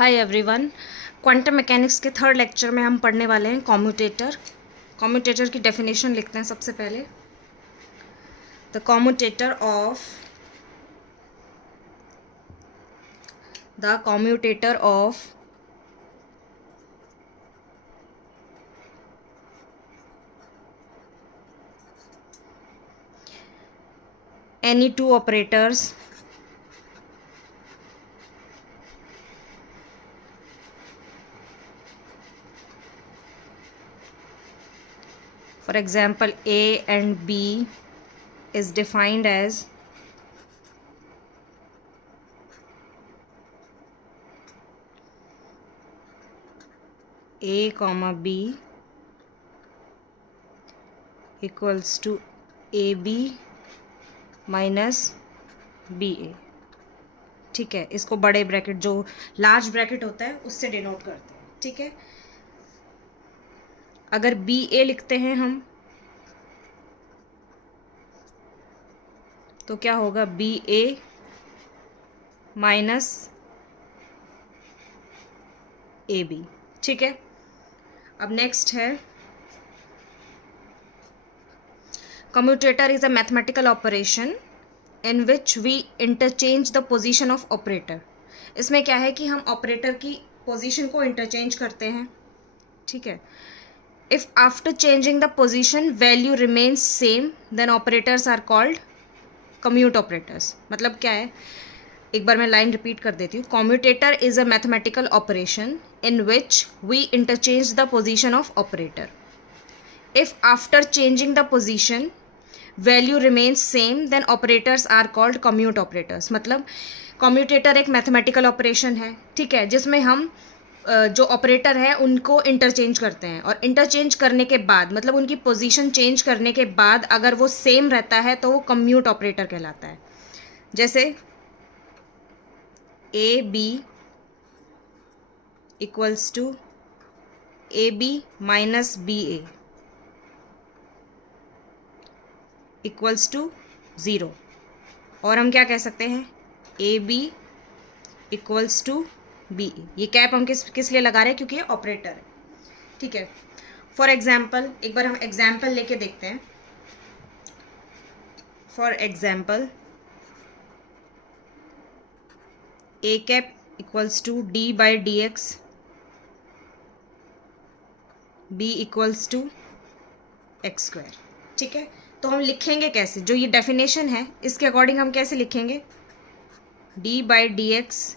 Hi everyone. Quantum mechanics के third lecture में हम पढ़ने वाले हैं कॉम्यूटेटर। कॉम्यूटेटर की डेफिनेशन लिखते हैं सबसे पहले। The commutator of any two operators for example A and B is defined as A comma B equals to AB minus B A. ठीक है, इसको बड़े ब्रैकेट जो लार्ज ब्रैकेट होता है उससे डिनोट करते हैं। ठीक है, अगर बी ए लिखते हैं हम तो क्या होगा, B A minus A B. ठीक है, अब नेक्स्ट है commutator is a mathematical operation in which we interchange the position of operator। इसमें क्या है कि हम ऑपरेटर की पोजीशन को इंटरचेंज करते हैं। ठीक है, if after changing the position value remains same then operators are called commute operators. मतलब क्या है, एक बार मैं लाइन रिपीट कर देती हूँ। Commutator is a mathematical operation in which we interchange the position of operator. If after changing the position value remains same then operators are called commute operators. मतलब commutator एक मैथमेटिकल ऑपरेशन है, ठीक है, जिसमें हम जो ऑपरेटर है उनको इंटरचेंज करते हैं, और इंटरचेंज करने के बाद मतलब उनकी पोजीशन चेंज करने के बाद अगर वो सेम रहता है तो वो कम्यूट ऑपरेटर कहलाता है। जैसे A B equals to A B minus B A equals to zero, और हम क्या कह सकते हैं, A B equals to B A. ये कैप हम किस लिए लगा रहे हैं, क्योंकि ये ऑपरेटर है। ठीक है, फॉर एग्जाम्पल एक बार हम एग्जाम्पल लेके देखते हैं। For example A cap equals to D by D X, B equals to X square. ठीक है, तो हम लिखेंगे कैसे, जो ये डेफिनेशन है इसके अकॉर्डिंग हम कैसे लिखेंगे, D by D x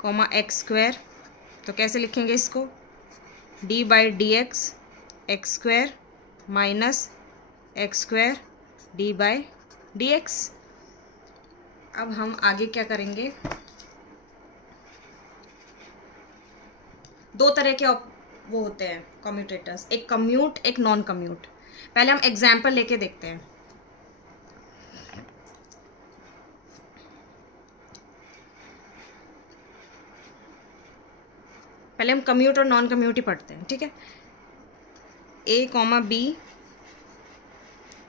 comma x square. तो कैसे लिखेंगे इसको, D by D X x square minus X square D by D x. अब हम आगे क्या करेंगे, दो तरह के वो होते हैं कम्यूटेटर्स, एक कम्यूट एक नॉन कम्यूट। पहले हम एग्जाम्पल लेके देखते हैं। पहले हम कम्यूट और नॉन कम्यूट ही पढ़ते हैं। ठीक है, A comma B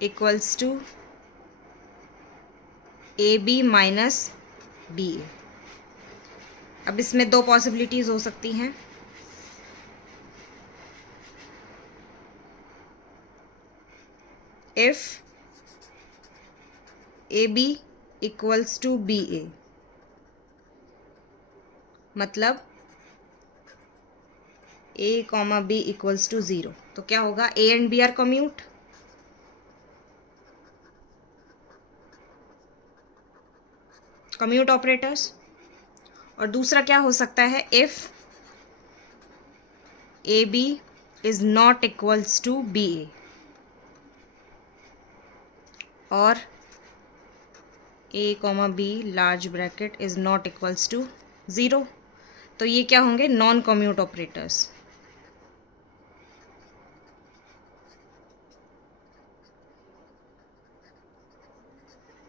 equals to A B minus B A. अब इसमें दो पॉसिबिलिटीज हो सकती हैं। If A B equals to B A, मतलब A comma B equals to zero, तो क्या होगा, A and B are commute. Commute operators. और दूसरा क्या हो सकता है, if A B is not equals to B A और A comma B large bracket is not equals to zero, तो ये क्या होंगे, नॉन कम्यूट ऑपरेटर्स।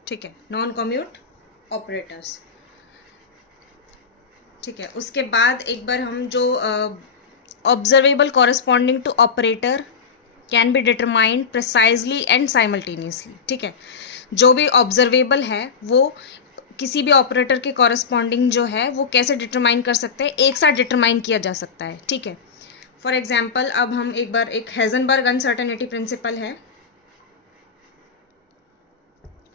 ठीक है, नॉन कम्यूट ऑपरेटर्स। ठीक है, उसके बाद एक बार हम जो observable corresponding to operator can be determined precisely and simultaneously. ठीक है, जो भी ऑब्जर्वेबल है वो किसी भी ऑपरेटर के कॉरस्पॉन्डिंग जो है वो कैसे डिटरमाइन कर सकते हैं, एक साथ डिटरमाइन किया जा सकता है, ठीक है। फॉर एग्जाम्पल अब हम एक बार, एक हेजनबर्ग अनसर्टेनिटी प्रिंसिपल है,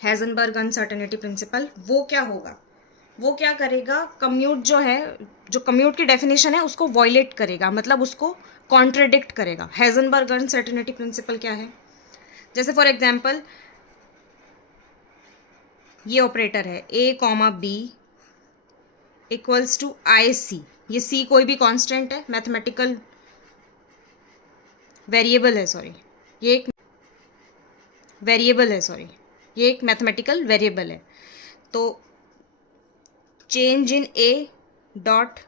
हेजनबर्ग अनसर्टेनिटी प्रिंसिपल, वो क्या होगा, वो क्या करेगा, कम्यूट जो है, जो कम्यूट की डेफिनेशन है उसको वॉयलेट करेगा, मतलब उसको कॉन्ट्रडिक्ट करेगा। हेजनबर्ग अनसर्टेनिटी प्रिंसिपल क्या है, जैसे फॉर एग्जाम्पल ये ऑपरेटर है a comma B equals to I C, ये c कोई भी कांस्टेंट है, मैथमेटिकल वेरिएबल है, सॉरी ये एक वेरिएबल है, सॉरी ये एक मैथमेटिकल वेरिएबल है। तो change in a dot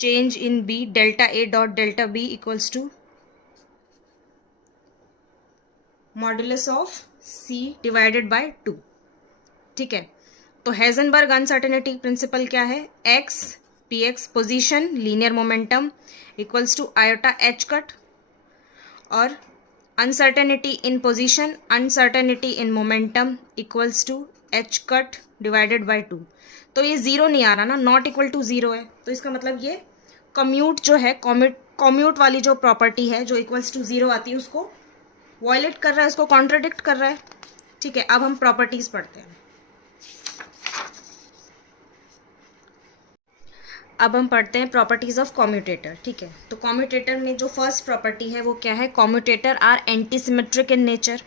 change in b delta a dot delta b equals to modulus of c divided by 2, ठीक है। तो हेजनबर्ग अनसर्टेनिटी प्रिंसिपल क्या है, x P X position linear momentum equals to iota H cut, और uncertainty in position uncertainty in momentum equals to H cut divided by 2। तो ये zero नहीं आ रहा ना, नॉट इक्वल टू जीरो है, तो इसका मतलब ये कम्यूट जो है, कम्यूट वाली जो प्रॉपर्टी है जो इक्वल्स टू जीरो आती है उसको वॉयलेट कर रहा है, उसको कॉन्ट्राडिक्ट कर रहा है, ठीक है। अब हम प्रॉपर्टीज पढ़ते हैं, अब हम पढ़ते हैं प्रॉपर्टीज ऑफ कॉम्यूटेटर, ठीक है। तो कॉम्यूटेटर में जो फर्स्ट प्रॉपर्टी है वो क्या है, commutator are antisymmetric in nature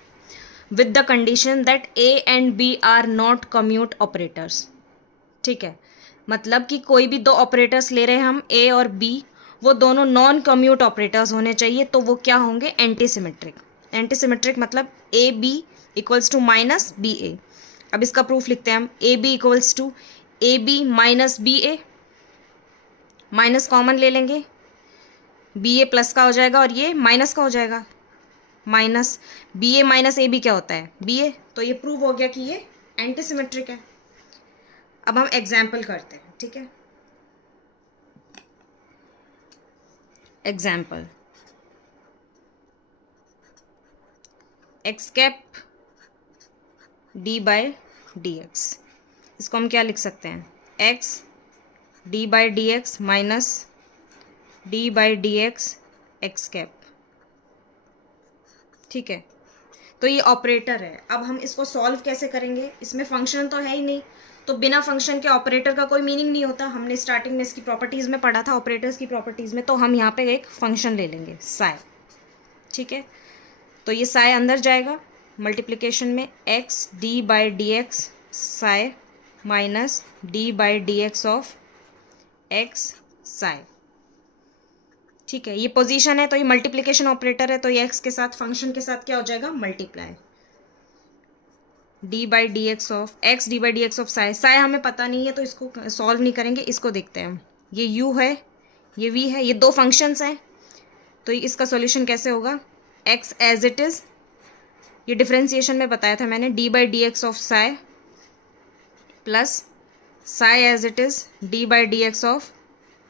with the condition that A and B are not commute operators, ठीक है। मतलब कि कोई भी दो ऑपरेटर्स ले रहे हैं हम, ए और बी, वो दोनों नॉन कम्यूट ऑपरेटर्स होने चाहिए, तो वो क्या होंगे, एंटीसिमेट्रिक। एंटीसिमेट्रिक मतलब A B equals to minus B A. अब इसका प्रूफ लिखते हैं हम, A B equals to A B minus B A, minus common ले लेंगे, बी ए प्लस का हो जाएगा और ये माइनस का हो जाएगा, minus B A minus A B क्या होता है, बी ए। तो ये प्रूव हो गया कि ये एंटीसिमेट्रिक है। अब हम एग्जाम्पल करते हैं, ठीक है। Example X cap D by D X, इसको हम क्या लिख सकते हैं, X D by D X minus D by D X X cap, ठीक है। तो ये ऑपरेटर है। अब हम इसको सॉल्व कैसे करेंगे, इसमें फंक्शन तो है ही नहीं, तो बिना फंक्शन के ऑपरेटर का कोई मीनिंग नहीं होता। हमने स्टार्टिंग में इसकी प्रॉपर्टीज़ में पढ़ा था, ऑपरेटर्स की प्रॉपर्टीज़ में। तो हम यहाँ पे एक फंक्शन ले लेंगे साई, ठीक है। तो ये साई अंदर जाएगा मल्टीप्लिकेशन में, x D by D x psi minus D by D X of x psi, ठीक है। ये पोजीशन है तो ये मल्टीप्लिकेशन ऑपरेटर है, तो ये एक्स के साथ फंक्शन के साथ क्या हो जाएगा, multiply, D by D X of x D by D X of Sai. Sai हमें पता नहीं है तो इसको सॉल्व नहीं करेंगे, इसको देखते हैं हम। ये u है, ये v है, ये दो फंक्शंस हैं, तो इसका सॉल्यूशन कैसे होगा, x एज इट इज़, ये डिफरेंशिएशन में बताया था मैंने, D by D X of psi plus psi as it is D by D X of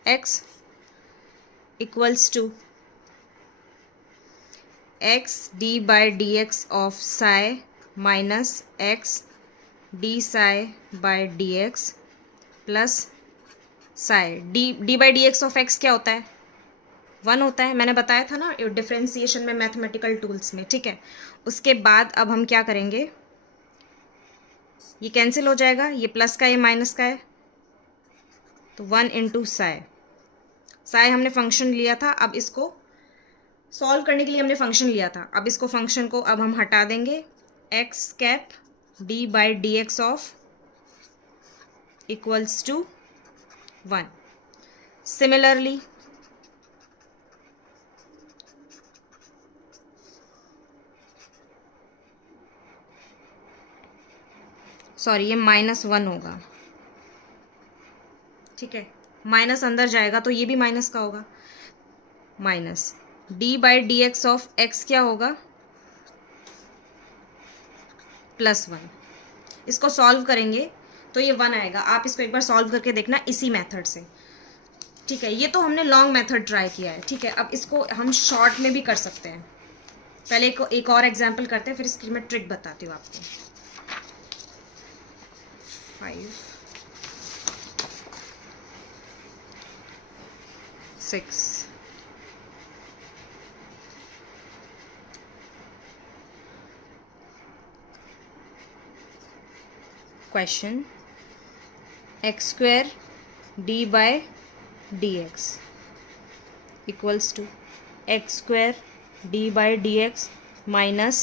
X equals to X D by D X of psi minus X D psi by D X plus psi D by D X of X क्या होता है, 1 होता है, मैंने बताया था ना differentiation में मैथमेटिकल टूल्स में, ठीक है। उसके बाद अब हम क्या करेंगे, ये कैंसिल हो जाएगा, ये प्लस का है माइनस का है, तो 1 इंटू साई। साई हमने फंक्शन लिया था, अब इसको सॉल्व करने के लिए हमने फंक्शन लिया था, अब इसको फंक्शन को अब हम हटा देंगे, X cap D by D X of equals to 1। Similarly sorry ये -1 होगा, ठीक है। माइनस अंदर जाएगा तो ये भी माइनस का होगा, minus D by D X of X क्या होगा, +1। इसको सॉल्व करेंगे तो ये 1 आएगा। आप इसको एक बार सॉल्व करके देखना इसी मेथड से, ठीक है। ये तो हमने लॉन्ग मेथड ट्राई किया है, ठीक है। अब इसको हम शॉर्ट में भी कर सकते हैं। पहले एक और एग्जाम्पल करते हैं, फिर इसकी मैं ट्रिक बताती हूँ आपको। 5 6. Question: x square d by dx equals to x square d by dx minus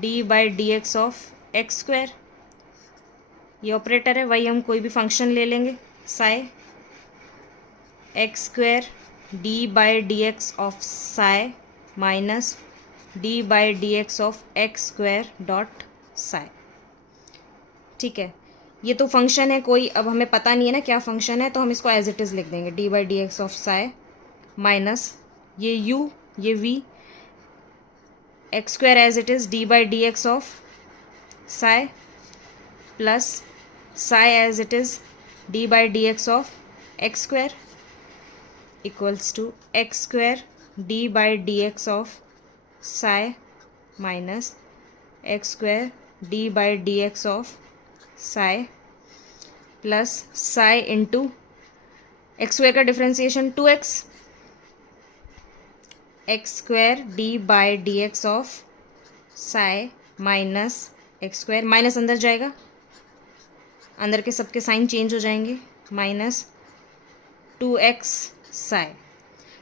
d by dx of x square. ये ऑपरेटर है, वही हम कोई भी फंक्शन ले लेंगे, Sai x square D by D X of psi minus D by D X of x square dot Sai. ठीक है, ये तो फंक्शन है कोई, अब हमें पता नहीं है ना क्या फंक्शन है, तो हम इसको एज इट इज़ लिख देंगे D by D X of psi minus ये यू ये V, X square as it is D by D X of psi plus psi as it is D by D X of X square equals to X square D by D X of psi minus X square D by D X of psi plus psi into X square का differentiation 2x, X square D by D X of psi minus X square, minus अंदर जाएगा, अंदर के सबके sign change हो जाएंगे, minus 2x Sai.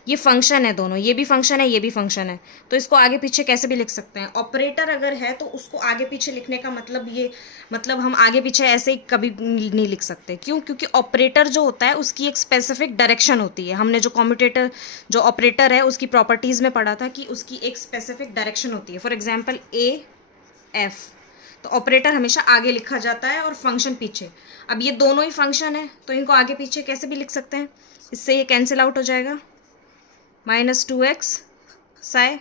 ये function है दोनों, ये भी फंक्शन है ये भी फंक्शन है, तो इसको आगे पीछे कैसे भी लिख सकते हैं. ऑपरेटर अगर है तो उसको आगे पीछे लिखने का मतलब ये, मतलब हम आगे पीछे ऐसे ही कभी नहीं लिख सकते. क्यों? क्योंकि ऑपरेटर जो होता है उसकी एक स्पेसिफिक डायरेक्शन होती है. हमने जो कम्यूटेटर जो ऑपरेटर है उसकी प्रॉपर्टीज़ में पढ़ा था कि उसकी एक स्पेसिफिक डायरेक्शन होती है. फॉर एग्जाम्पल AF, तो ऑपरेटर हमेशा आगे लिखा जाता है और फंक्शन पीछे. अब ये दोनों ही फंक्शन है तो इनको आगे पीछे कैसे भी लिख सकते हैं. इससे ये कैंसिल आउट हो जाएगा, minus 2x Sai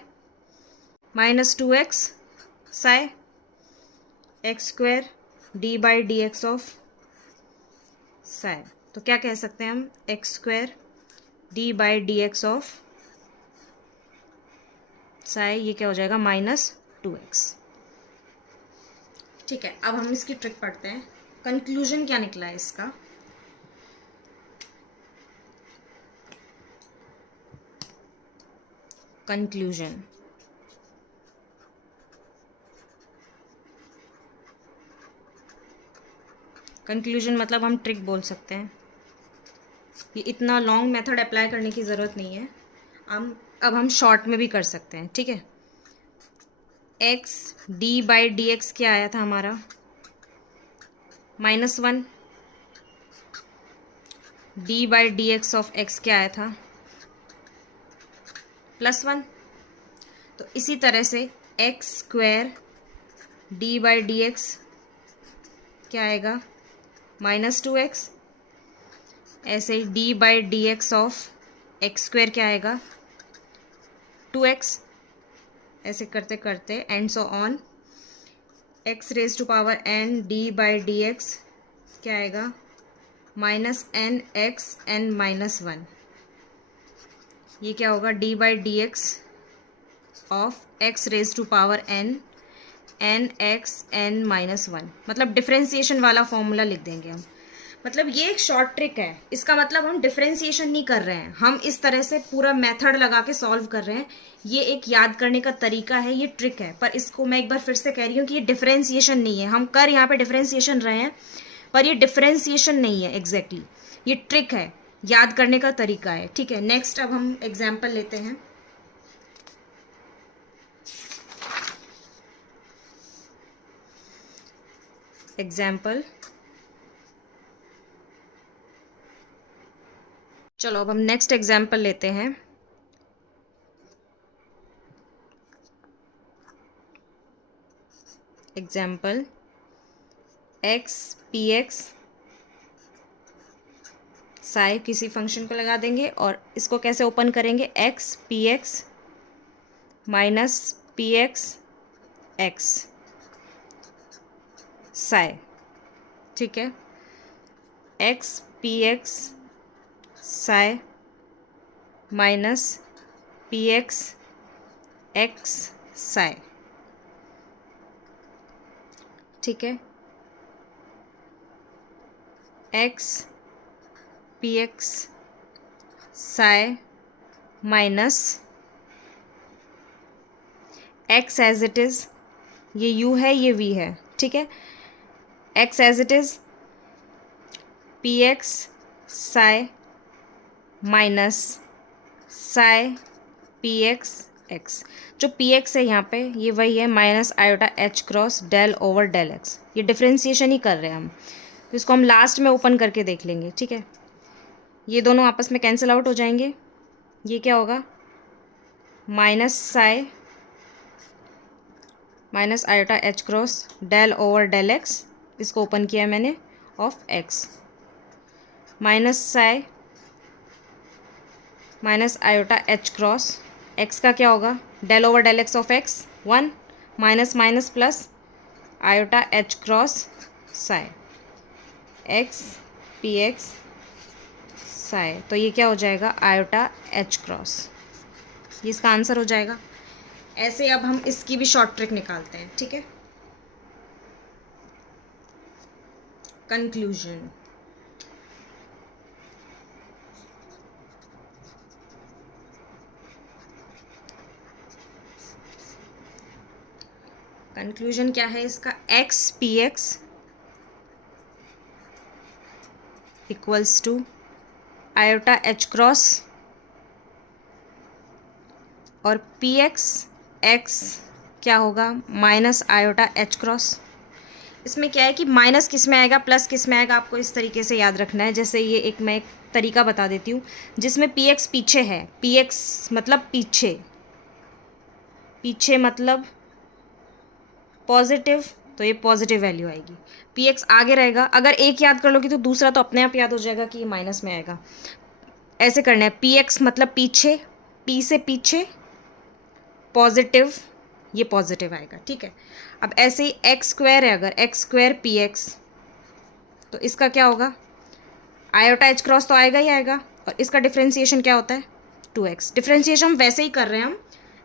minus 2x Sai x square D by D X of Sai. तो क्या कह सकते हैं हम, x square D by D X of Sai, ये क्या हो जाएगा माइनस 2x. ठीक है, अब हम इसकी ट्रिक पढ़ते हैं. कंक्लूजन क्या निकला है इसका. कंक्लूजन, कंक्लूजन मतलब हम ट्रिक बोल सकते हैं. ये इतना लॉन्ग मेथड अप्लाई करने की ज़रूरत नहीं है, अब हम शॉर्ट में भी कर सकते हैं. ठीक है, X D by D X क्या आया था हमारा, -1. D by D X of X क्या आया था, +1. तो इसी तरह से X square D by D X क्या आएगा, -2x. ऐसे ही D by D X of X square क्या आएगा, 2x. ऐसे करते करते and so on, X raise to power n D by D X क्या आएगा, -nx n-1. ये क्या होगा, D by D X of X raise to power n x n-1. मतलब डिफ्रेंसिएशन वाला फॉर्मूला लिख देंगे हम. मतलब ये एक शॉर्ट ट्रिक है, इसका मतलब हम डिफ्रेंसिएशन नहीं कर रहे हैं, हम इस तरह से पूरा मेथड लगा के सॉल्व कर रहे हैं. ये एक याद करने का तरीका है, ये ट्रिक है. पर इसको मैं एक बार फिर से कह रही हूँ कि ये डिफ्रेंसिएशन नहीं है. हम कर यहाँ पे डिफ्रेंसिएशन रहे हैं पर ये डिफ्रेंसिएशन नहीं है एग्जैक्टली. ये ट्रिक है, याद करने का तरीका है. ठीक है, नेक्स्ट अब हम एग्जाम्पल लेते हैं. एग्जाम्पल, चलो अब हम नेक्स्ट एग्जाम्पल लेते हैं. Example x P X Sai, किसी फंक्शन को लगा देंगे और इसको कैसे ओपन करेंगे, X P X minus P X X psi. ठीक है, X P X psi minus P X X psi. ठीक है, X P X psi minus X as it is, ये u है ये v है, ठीक है। x as it is P X psi minus psi P X X. जो P X है यहाँ पे ये वही है minus iota H cross del over del x. ये डिफ्रेंसिएशन ही कर रहे हैं हम, तो इसको हम लास्ट में ओपन करके देख लेंगे, ठीक है। ये दोनों आपस में कैंसिल आउट हो जाएंगे। ये क्या होगा, minus psi minus iota H cross del over del X, इसको ओपन किया है मैंने, of X minus psi minus iota H cross X का क्या होगा, del over del X of X 1 minus minus plus iota H cross psi X P X psi. तो ये क्या हो जाएगा, आयोटा एच क्रॉस, ये इसका आंसर हो जाएगा। ऐसे अब हम इसकी भी शॉर्ट ट्रिक निकालते हैं, ठीक है। कंक्लूजन, कंक्लूजन क्या है इसका, X P X equals to iota H cross और पी एक्स एक्स क्या होगा, माइनस आयोटा एच क्रॉस। इसमें क्या है कि माइनस किस में आएगा प्लस किस में आएगा, आपको इस तरीके से याद रखना है। जैसे ये मैं एक तरीका बता देती हूँ, जिसमें पी एक्स पीछे है, पी एक्स मतलब पीछे, पीछे मतलब पॉजिटिव, तो ये पॉजिटिव वैल्यू आएगी। पी एक्स आगे रहेगा, अगर एक याद कर लोगी तो दूसरा तो अपने आप याद हो जाएगा कि ये माइनस में आएगा। ऐसे करना है, पी एक्स मतलब पीछे, पी से पीछे पॉजिटिव, ये पॉजिटिव आएगा, ठीक है। अब ऐसे ही एक्स स्क्वायर है, अगर एक्स स्क्वायर पी एक्स, तो इसका क्या होगा, आयोटा एच क्रॉस तो आएगा ही आएगा, और इसका डिफ्रेंसिएशन क्या होता है, 2x। डिफ्रेंसिएशन हम वैसे ही कर रहे हैं हम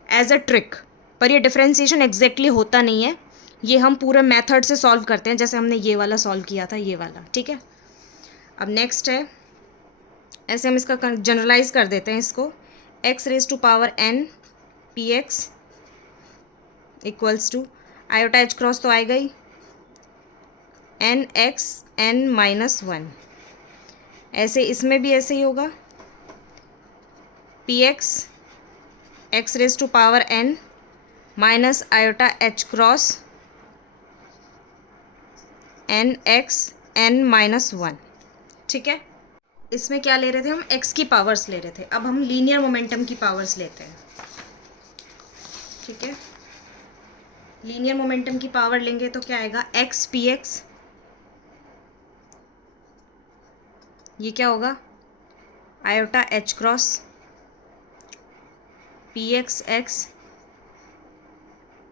एज अ ट्रिक, पर ये डिफ्रेंसिएशन एग्जैक्टली होता नहीं है, ये हम पूरे मेथड से सॉल्व करते हैं, जैसे हमने ये वाला सॉल्व किया था, ये वाला, ठीक है। अब नेक्स्ट है, ऐसे हम इसका जनरलाइज कर देते हैं इसको, X raise to power n P X equals to iota H cross तो आएगा ही, एन एक्स एन माइनस 1। ऐसे इसमें भी ऐसे ही होगा, P X X raise to power n minus iota H cross N X N minus 1, ठीक है। इसमें क्या ले रहे थे हम, x की पावर्स ले रहे थे, अब हम लीनियर मोमेंटम की पावर्स लेते हैं, ठीक है। लीनियर मोमेंटम की पावर लेंगे तो क्या आएगा, x पी एक्स, ये क्या होगा, iota H cross P X x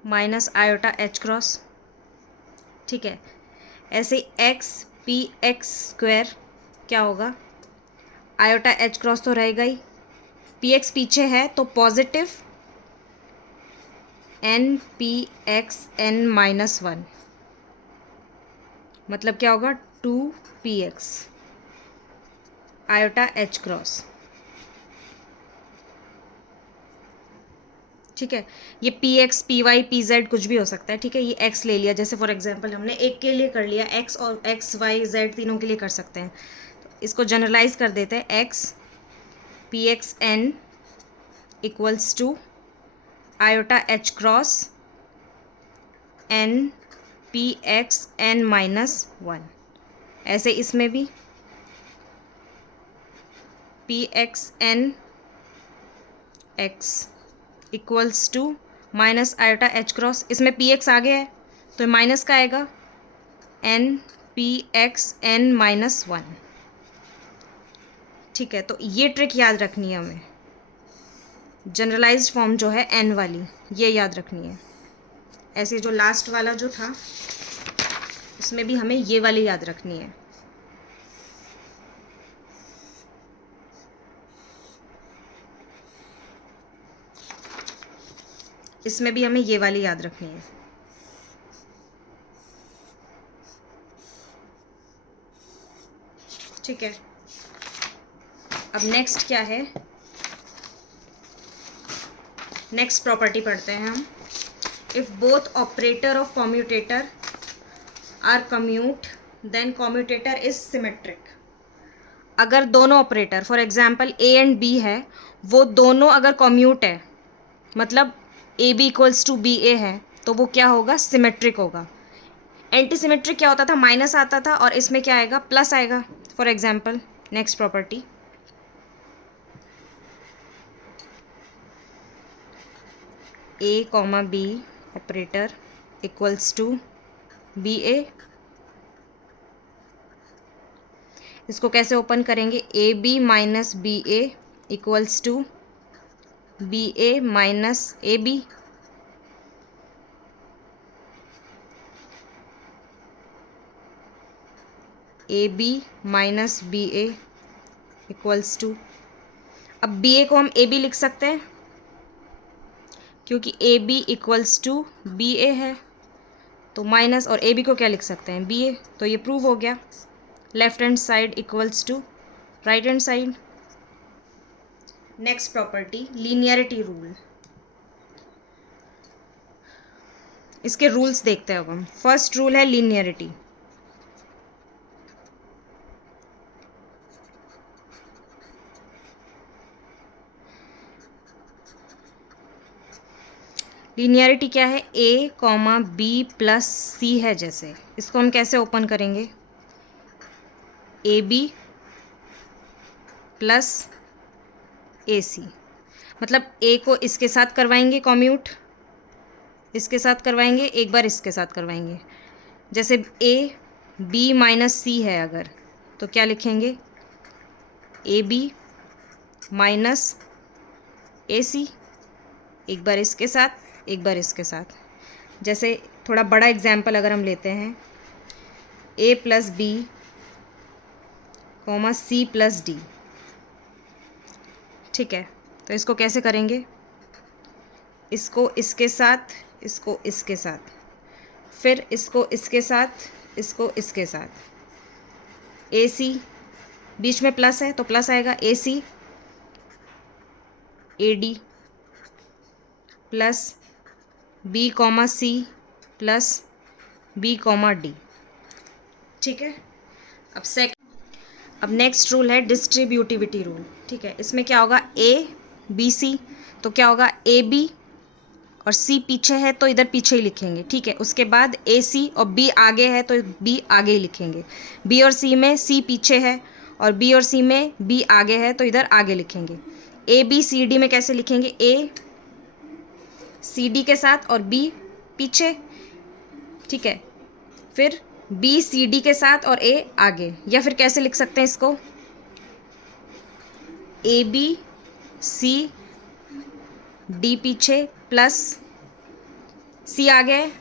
minus iota H cross, ठीक है। ऐसे एक्स पी एक्स स्क्वायर क्या होगा, आयोटा एच क्रॉस तो रहेगा ही, पी एक्स पीछे है तो positive N P x N minus 1, मतलब क्या होगा, 2px आयोटा एच क्रॉस, ठीक है। ये P X P Y P Z कुछ भी हो सकता है, ठीक है। ये एक्स ले लिया, जैसे फॉर एग्जांपल हमने एक के लिए कर लिया, एक्स और एक्स वाई जेड तीनों के लिए कर सकते हैं, तो इसको जनरलाइज कर देते हैं, x P x n equals to iota H cross n P x N minus 1। ऐसे इसमें भी p x n x equals to minus iota H cross, इसमें पी एक्स आगे है तो माइनस का आएगा, n P x N minus 1, ठीक है। तो ये ट्रिक याद रखनी है हमें, जनरलाइज्ड फॉर्म जो है एन वाली, ये याद रखनी है। ऐसे जो लास्ट वाला जो था उसमें भी हमें ये वाली याद रखनी है। इसमें भी हमें ये वाली याद रखनी है, ठीक है। अब नेक्स्ट क्या है, नेक्स्ट प्रॉपर्टी पढ़ते हैं हम। If both operator of commutator are commute then commutator is symmetric. अगर दोनों operator, for example A and B है, वो दोनों अगर कम्यूट है, मतलब A B equals to B A है, तो वो क्या होगा, सिमेट्रिक होगा। एंटी सिमेट्रिक क्या होता था, माइनस आता था, और इसमें क्या आएगा, प्लस आएगा। For example next property, A comma B operator equals to B A. इसको कैसे ओपन करेंगे, A B minus B A equals to B A minus A B. A B minus B A equals to, अब B A को हम A B लिख सकते हैं क्योंकि A B equals to B A है, तो माइनस और ए बी को क्या लिख सकते हैं, बी ए। तो ये प्रूव हो गया, left hand side equals to right hand side. Next property, linearity rule. इसके रूल्स देखते हैं अब हम। फर्स्ट रूल है लीनियरिटी। लीनियरिटी क्या है, A comma B plus C है, जैसे इसको हम कैसे ओपन करेंगे, ए बी प्लस ए सी, मतलब ए को इसके साथ करवाएंगे कॉम्यूट, इसके साथ करवाएंगे, एक बार इसके साथ करवाएंगे। जैसे ए बी माइनस सी है अगर, तो क्या लिखेंगे, ए बी माइनस ए सी, एक बार इसके साथ, एक बार इसके साथ। जैसे थोड़ा बड़ा एग्जाम्पल अगर हम लेते हैं, A plus B comma C plus D, ठीक है। तो इसको कैसे करेंगे, इसको इसके साथ, इसको इसके साथ, फिर इसको इसके साथ, इसको इसके साथ। ए सी, बीच में प्लस है तो प्लस आएगा, A C A D plus B comma C plus B comma D, ठीक है। अब नेक्स्ट रूल है डिस्ट्रीब्यूटिविटी रूल, ठीक है। इसमें क्या होगा, ए बी सी, तो क्या होगा, ए बी और सी पीछे है तो इधर पीछे ही लिखेंगे, ठीक है। उसके बाद ए सी और बी आगे है तो बी आगे ही लिखेंगे। बी और सी में सी पीछे है और बी और सी में बी आगे है तो इधर आगे लिखेंगे। ए बी सी डी में कैसे लिखेंगे, ए सी डी के साथ और बी पीछे, ठीक है। फिर बी सी डी के साथ और ए आगे, या फिर कैसे लिख सकते हैं इसको, ए बी सी डी पीछे प्लस सी आगे है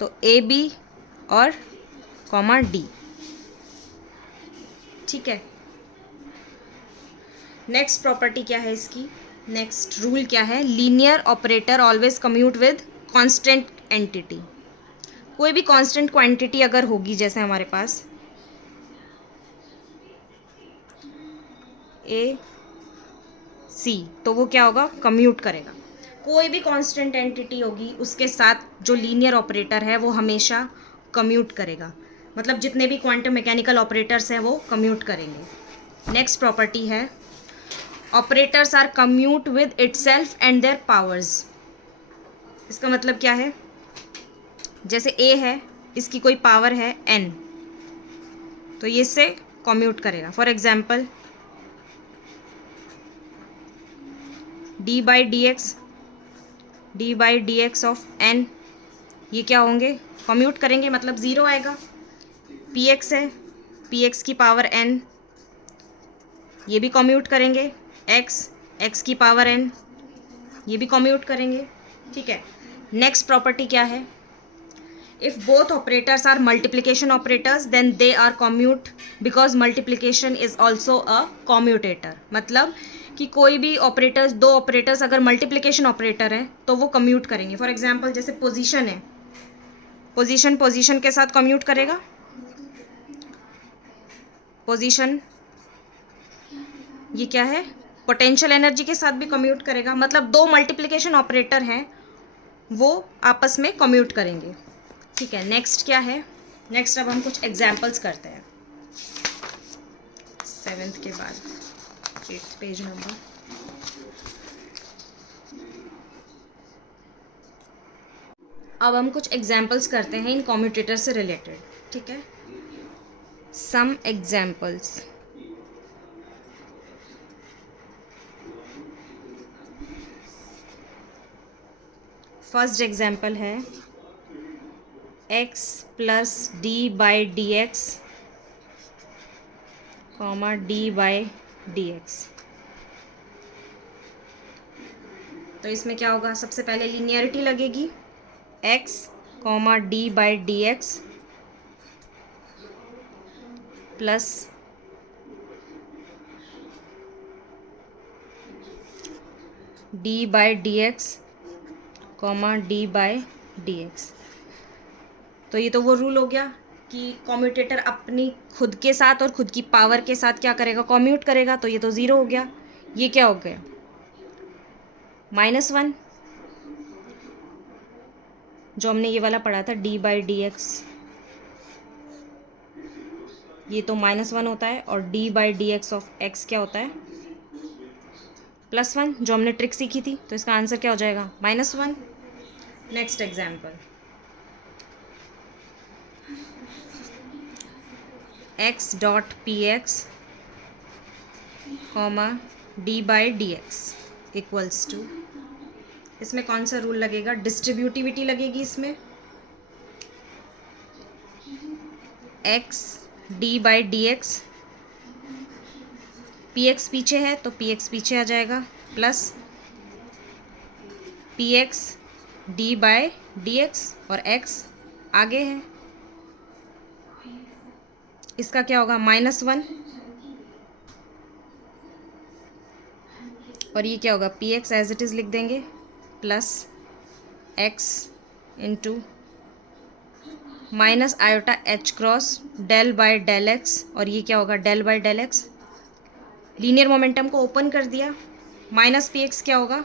तो ए बी और कॉमा डी, ठीक है। नेक्स्ट प्रॉपर्टी क्या है इसकी, नेक्स्ट रूल क्या है, linear operator always commute with constant entity. कोई भी कांस्टेंट क्वांटिटी अगर होगी, जैसे हमारे पास ए सी, तो वो क्या होगा, कम्यूट करेगा। कोई भी कांस्टेंट एंटिटी होगी उसके साथ जो लीनियर ऑपरेटर है वो हमेशा कम्यूट करेगा, मतलब जितने भी क्वांटम मैकेनिकल ऑपरेटर्स हैं वो कम्यूट करेंगे। नेक्स्ट प्रॉपर्टी है operators are commute with itself and their powers. इसका मतलब क्या है, जैसे ए है, इसकी कोई पावर है n, तो ये इससे कम्यूट करेगा। For example D by D X of n, ये क्या होंगे, कम्यूट करेंगे, मतलब ज़ीरो आएगा। पी एक्स है, पी एक्स की पावर n, ये भी कम्यूट करेंगे। एक्स की पावर n, ये भी कम्यूट करेंगे, ठीक है। नेक्स्ट प्रॉपर्टी क्या है, if both operators are multiplication operators then they are commute because multiplication is also a commutator. मतलब कि कोई भी ऑपरेटर्स, दो ऑपरेटर्स अगर मल्टीप्लिकेशन ऑपरेटर हैं तो वो कम्यूट करेंगे। फॉर एग्जांपल जैसे पोजीशन है, पोजीशन के साथ कम्यूट करेगा, पोजीशन ये क्या है, पोटेंशियल एनर्जी के साथ भी कम्यूट करेगा, मतलब दो मल्टीप्लिकेशन ऑपरेटर हैं वो आपस में कम्यूट करेंगे। ठीक है, नेक्स्ट क्या है, नेक्स्ट अब हम कुछ एग्जाम्पल्स करते हैं 7th के बाद 8th पेज नंबर। अब हम कुछ एग्जाम्पल्स करते हैं इन कम्यूटेटर से रिलेटेड। ठीक है, सम एग्जाम्पल्स। फर्स्ट एग्जाम्पल है x plus D by D x comma d by D x. तो इसमें क्या होगा, सबसे पहले लीनियरिटी लगेगी, x comma d by D X plus D by D x comma d by D x. तो ये तो वो रूल हो गया कि कॉम्यूटेटर अपनी खुद के साथ और खुद की पावर के साथ क्या करेगा, कॉम्यूट करेगा। तो ये तो ज़ीरो हो गया। ये क्या हो गया, -1, जो हमने ये वाला पढ़ा था डी बाई डी एक्स, ये तो -1 होता है, और D by D X of X क्या होता है, +1, जो हमने ट्रिक सीखी थी। तो इसका आंसर क्या हो जाएगा, -1। Next example, x dot p x comma d by D x equals to, इसमें कौन सा रूल लगेगा, डिस्ट्रीब्यूटिविटी लगेगी इसमें, x d by D x, P x पीछे है तो पी एक्स पीछे आ जाएगा, plus p x D by D x, और x आगे है, इसका क्या होगा, -1, और ये क्या होगा, P x as it is लिख देंगे, plus x into minus iota h cross del by del x, और ये क्या होगा, del by del x. Linear momentum को ओपन कर दिया, माइनस पी एक्स क्या होगा,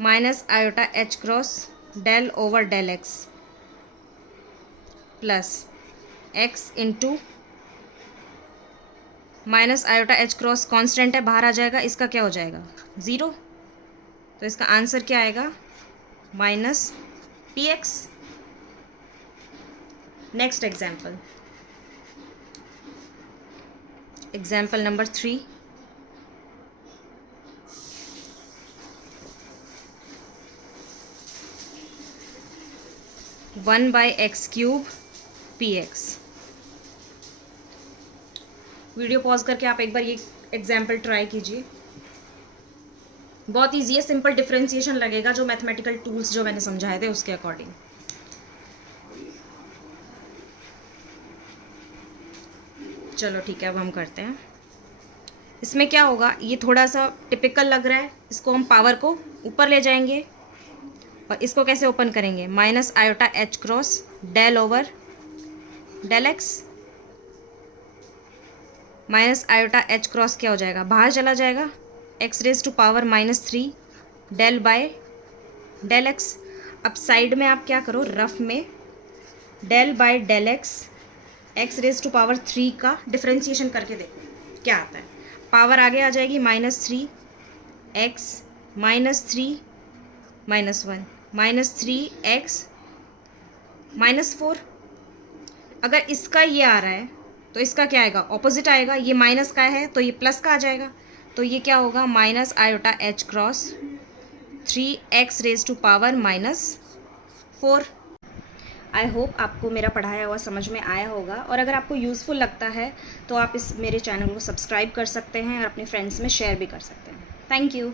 minus iota h cross del over del x, plus x into minus iota h cross constant है, बाहर आ जाएगा, इसका क्या हो जाएगा, 0। तो इसका आंसर क्या आएगा, -px। Next example, example number 3, one by x cube P x. Video pause करके आप एक बार ये एग्जाम्पल ट्राई कीजिए, बहुत ईजी है, सिंपल डिफरेंशिएशन लगेगा जो मैथमेटिकल टूल्स जो मैंने समझाए थे उसके अकॉर्डिंग। चलो ठीक है, अब हम करते हैं। इसमें क्या होगा, ये थोड़ा सा टिपिकल लग रहा है, इसको हम पावर को ऊपर ले जाएंगे, और इसको कैसे ओपन करेंगे, minus iota h cross del over del x, minus iota h cross क्या हो जाएगा, बाहर चला जाएगा, x raise to power -3 del by del x. अब साइड में आप क्या करो, रफ में del by del x raise to power 3 का डिफरेंशिएशन करके देखो क्या आता है। पावर आगे आ जाएगी -3 x -3 -1 -3x -4। अगर इसका ये आ रहा है तो इसका क्या आएगा, ऑपोजिट आएगा, ये माइनस का है तो ये प्लस का आ जाएगा। तो ये क्या होगा, minus iota h cross 3x raise to power -4। I hope आपको मेरा पढ़ाया हुआ समझ में आया होगा, और अगर आपको यूज़फुल लगता है तो आप इस मेरे चैनल को सब्सक्राइब कर सकते हैं और अपने फ्रेंड्स में शेयर भी कर सकते हैं। Thank you.